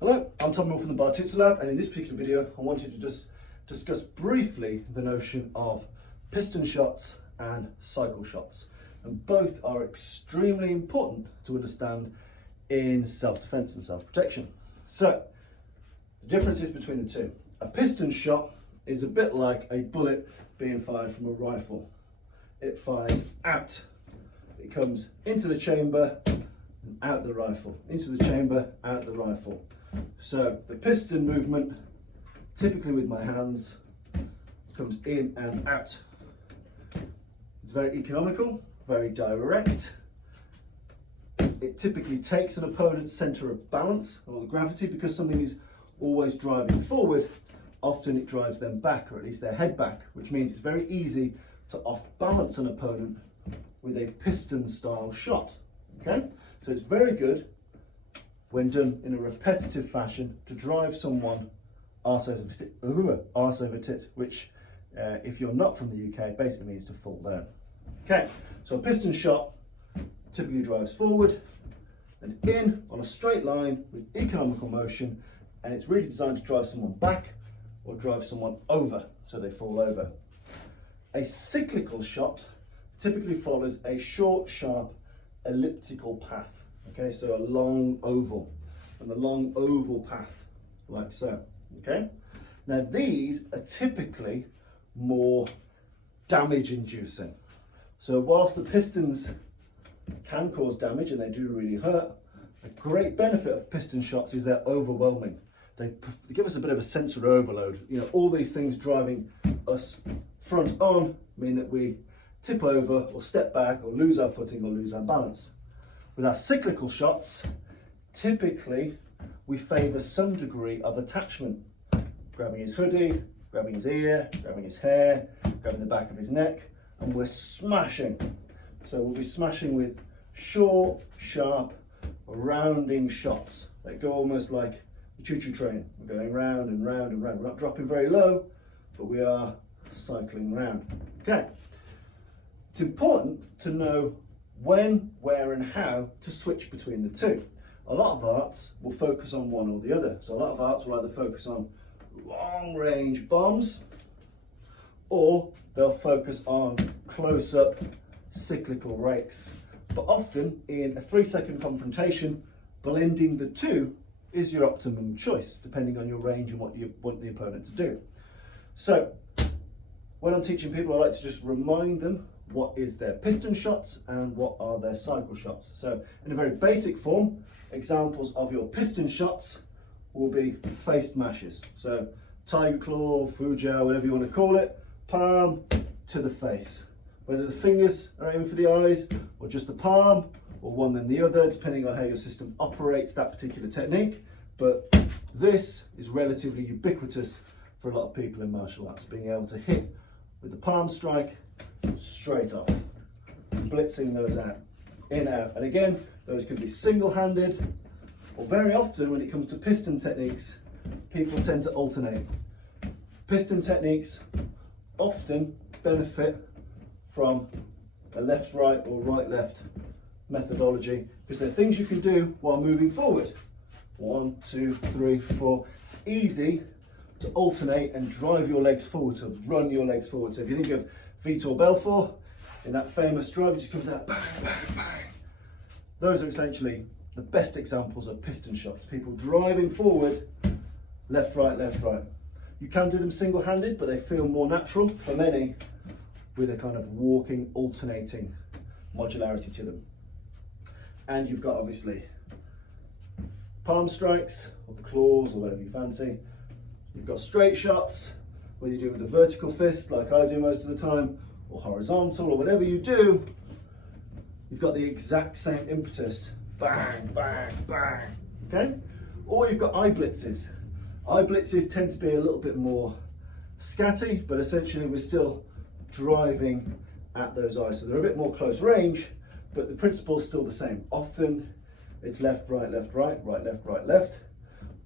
Hello, I'm Tom from the Bartitsu Lab, and in this particular video I wanted to just discuss briefly the notion of piston shots and cycle shots. And both are extremely important to understand in self-defense and self-protection. So, the differences between the two. A piston shot is a bit like a bullet being fired from a rifle. It fires out. It comes into the chamber and out the rifle. Into the chamber, out the rifle. So the piston movement, typically with my hands, comes in and out. It's very economical, very direct. It typically takes an opponent's centre of balance, or the gravity, because something is always driving forward. Often it drives them back, or at least their head back, which means it's very easy to off-balance an opponent with a piston-style shot. Okay, so it's very good when done in a repetitive fashion to drive someone arse over tit, which if you're not from the UK basically means to fall down. Okay, so a piston shot typically drives forward and in on a straight line with economical motion, and it's really designed to drive someone back or drive someone over so they fall over. A cyclical shot typically follows a short, sharp, elliptical path. Okay, so a long oval, and the long oval path, like so. Okay, now these are typically more damage inducing. So whilst the pistons can cause damage and they do really hurt, a great benefit of piston shots is they're overwhelming. They give us a bit of a sensory overload. You know, all these things driving us front on mean that we tip over or step back or lose our footing or lose our balance. With our cyclical shots, typically we favour some degree of attachment. Grabbing his hoodie, grabbing his ear, grabbing his hair, grabbing the back of his neck, and we're smashing. So we'll be smashing with short, sharp, rounding shots. They go almost like a choo-choo train. We're going round and round and round. We're not dropping very low, but we are cycling round. Okay. It's important to know when, where and how to switch between the two. A lot of arts will focus on one or the other. So a lot of arts will either focus on long range bombs, or they'll focus on close-up cyclical rakes. But often in a 3-second confrontation, blending the two is your optimum choice, depending on your range and what you want the opponent to do. So when I'm teaching people, I like to just remind them what is their piston shots and what are their cycle shots. So in a very basic form, examples of your piston shots will be face mashes. So tiger claw, fujiao, whatever you want to call it, palm to the face. Whether the fingers are aiming for the eyes or just the palm, or one then the other, depending on how your system operates that particular technique. But this is relatively ubiquitous for a lot of people in martial arts, being able to hit with the palm strike straight off, blitzing those out, in, out. And again, those could be single-handed, or very often when it comes to piston techniques, people tend to alternate. Piston techniques often benefit from a left-right or right-left methodology, because they're things you can do while moving forward. 1, 2, 3, 4. It's easy to alternate and drive your legs forward, to run your legs forward. So if you think of Vitor Belfort in that famous drive, it just comes out bang, bang, bang. Those are essentially the best examples of piston shots. People driving forward, left, right, left, right. You can do them single-handed, but they feel more natural for many with a kind of walking, alternating modularity to them. And you've got obviously palm strikes, or the claws, or whatever you fancy. You've got straight shots, whether you do it with a vertical fist, like I do most of the time, or horizontal, or whatever you do, you've got the exact same impetus. Bang, bang, bang, okay? Or you've got eye blitzes. Eye blitzes tend to be a little bit more scatty, but essentially we're still driving at those eyes. So they're a bit more close range, but the principle is still the same. Often it's left, right, left, right, right, left, right, left.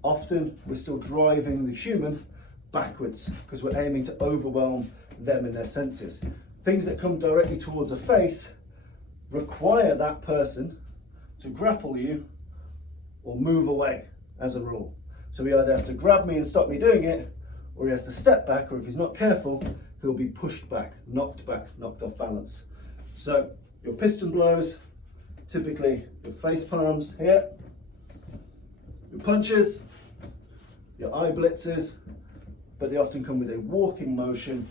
Often we're still driving the human backwards because we're aiming to overwhelm them in their senses. Things that come directly towards a face require that person to grapple you or move away as a rule. So he either has to grab me and stop me doing it, or he has to step back, or if he's not careful, he'll be pushed back, knocked off balance. So your piston blows, typically your face palms here, your punches, your eye blitzes, but they often come with a walking motion,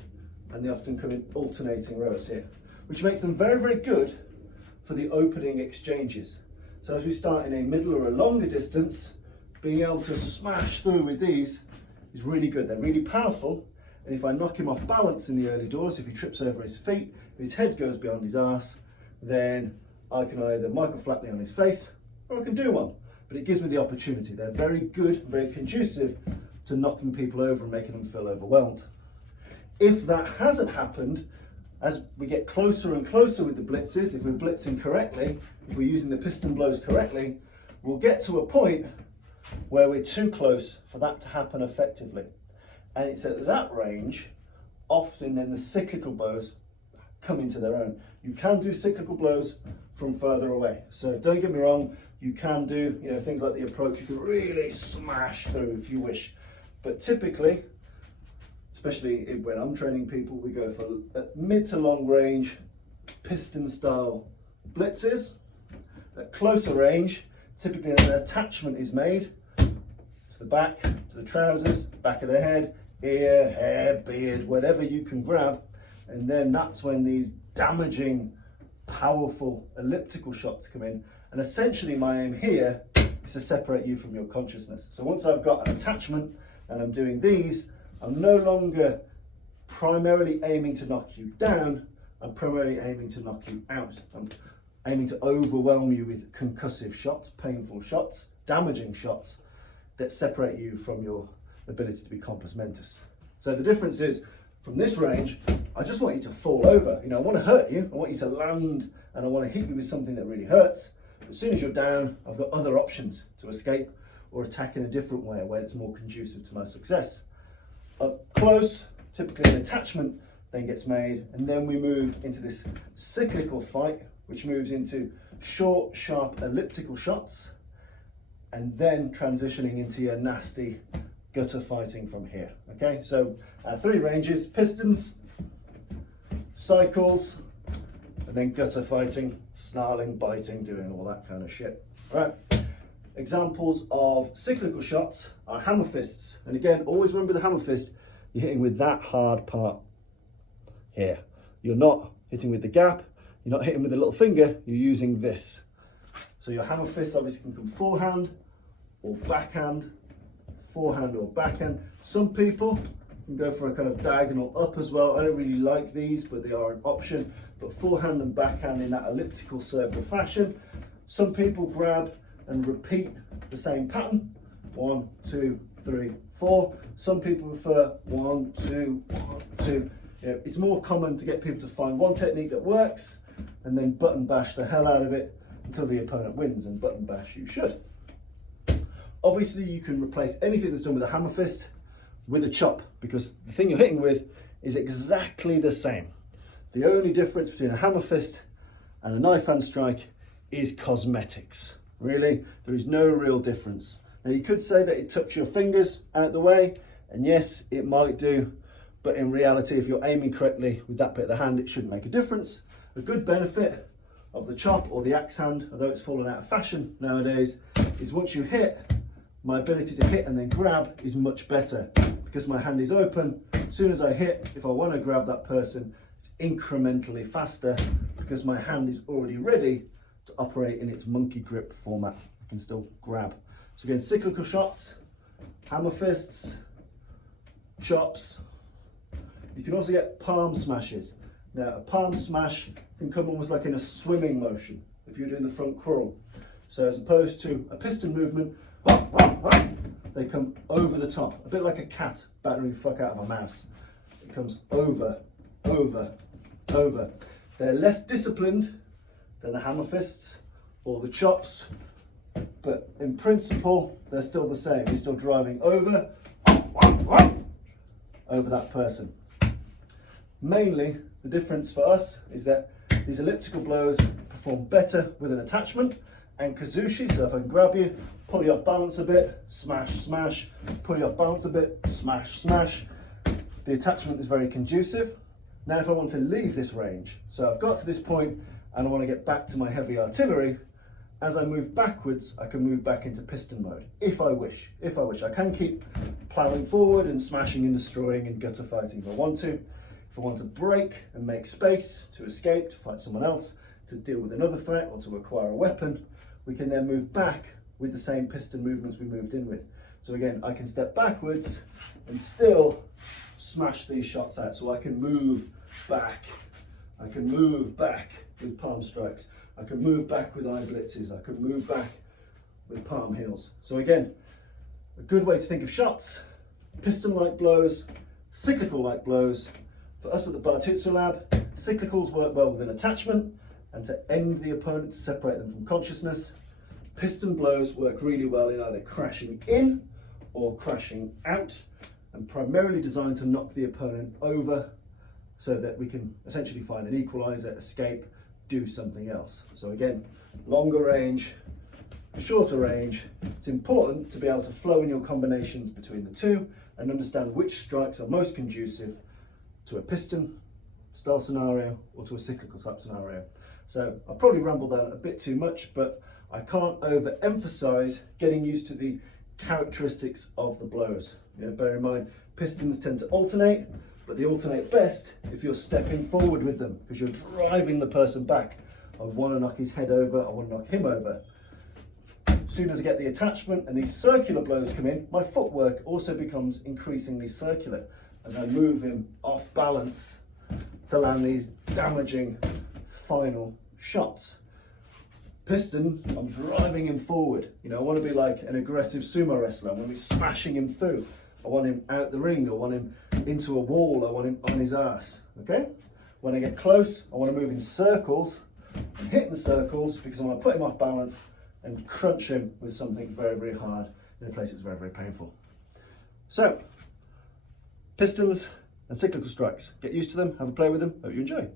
and they often come in alternating rows here, which makes them very, very good for the opening exchanges. So as we start in a middle or a longer distance, being able to smash through with these is really good. They're really powerful, and if I knock him off balance in the early doors, if he trips over his feet, if his head goes beyond his arse, then I can either Michael Flatley on his face, or I can do one. But it gives me the opportunity. They're very good, very conducive to knocking people over and making them feel overwhelmed. If that hasn't happened, as we get closer and closer with the blitzes, if we're blitzing correctly, if we're using the piston blows correctly, we'll get to a point where we're too close for that to happen effectively. And it's at that range, often then the cyclical blows come into their own. You can do cyclical blows from further away. So don't get me wrong, you can do things like the approach, you can really smash through if you wish. But typically, especially when I'm training people, we go for mid to long range piston style blitzes. At closer range, typically an attachment is made to the back, to the trousers, back of the head, ear, hair, beard, whatever you can grab. And then that's when these damaging, powerful elliptical shots come in. And essentially my aim here is to separate you from your consciousness. So once I've got an attachment and I'm doing these, I'm no longer primarily aiming to knock you down, I'm primarily aiming to knock you out. I'm aiming to overwhelm you with concussive shots, painful shots, damaging shots that separate you from your ability to be compos mentis. So the difference is, from this range, I just want you to fall over. I want to hurt you, I want you to land, and I want to hit you with something that really hurts. But as soon as you're down, I've got other options to escape or attack in a different way, a way that's more conducive to my success. Up close, typically an attachment then gets made, and then we move into this cyclical fight, which moves into short, sharp elliptical shots, and then transitioning into your nasty gutter fighting from here. Okay, so 3 ranges: pistons, cycles, and then gutter fighting, snarling, biting, doing all that kind of shit. All right. Examples of cyclical shots are hammer fists. And again, always remember the hammer fist, you're hitting with that hard part here. You're not hitting with the gap, you're not hitting with the little finger, you're using this. So your hammer fist obviously can come forehand or backhand, forehand or backhand. Some people can go for a kind of diagonal up as well. I don't really like these, but they are an option. But forehand and backhand in that elliptical circle fashion. Some people grab and repeat the same pattern, 1, 2, 3, 4. Some people prefer 1, 2, 1, 2. It's more common to get people to find one technique that works and then button bash the hell out of it until the opponent wins, and button bash you should. Obviously you can replace anything that's done with a hammer fist with a chop, because the thing you're hitting with is exactly the same. The only difference between a hammer fist and a knife hand strike is cosmetics. Really, there is no real difference. Now you could say that it tucks your fingers out the way, and yes, it might do, but in reality, if you're aiming correctly with that bit of the hand, it shouldn't make a difference. A good benefit of the chop or the axe hand, although it's fallen out of fashion nowadays, is once you hit, my ability to hit and then grab is much better because my hand is open. As soon as I hit, if I want to grab that person, it's incrementally faster because my hand is already ready to operate in its monkey grip format. I can still grab. So again, cyclical shots, hammer fists, chops. You can also get palm smashes. Now a palm smash can come almost like in a swimming motion if you're doing the front crawl. So as opposed to a piston movement, they come over the top, a bit like a cat battering the fuck out of a mouse. It comes over, over, over. They're less disciplined than the hammer fists or the chops, but in principle, they're still the same. You're still driving over that person. Mainly, the difference for us is that these elliptical blows perform better with an attachment, and kazushi. So if I can grab you, pull you off balance a bit, smash, smash, pull you off balance a bit, smash, smash. The attachment is very conducive. Now if I want to leave this range, so I've got to this point and I want to get back to my heavy artillery, as I move backwards, I can move back into piston mode, if I wish. I can keep ploughing forward and smashing and destroying and gutter fighting if I want to. If I want to break and make space to escape, to fight someone else, to deal with another threat or to acquire a weapon, we can then move back with the same piston movements we moved in with. So again, I can step backwards and still smash these shots out. So I can move back. I can move back with palm strikes. I can move back with eye blitzes. I can move back with palm heels. So again, a good way to think of shots: piston-like blows, cyclical-like blows. For us at the Bartitsu Lab, cyclicals work well with an attachment and to end the opponent, to separate them from consciousness. Piston blows work really well in either crashing in or crashing out, and primarily designed to knock the opponent over so that we can essentially find an equalizer, escape, do something else. So again, longer range, shorter range. It's important to be able to flow in your combinations between the two and understand which strikes are most conducive to a piston style scenario or to a cyclical type scenario. So I've probably rambled on a bit too much, but I can't overemphasize getting used to the characteristics of the blows. You know, bear in mind, pistons tend to alternate, but they alternate best if you're stepping forward with them, because you're driving the person back. I want to knock his head over, I want to knock him over. As soon as I get the attachment and these circular blows come in, my footwork also becomes increasingly circular as I move him off balance to land these damaging final shots. Pistons, I'm driving him forward. You know, I want to be like an aggressive sumo wrestler. I want to be smashing him through. I want him out the ring. I want him into a wall. I want him on his ass. Okay? When I get close, I want to move in circles and hit in circles because I want to put him off balance and crunch him with something very, very hard in a place that's very, very painful. So, pistons and cyclical strikes. Get used to them, have a play with them, hope you enjoy.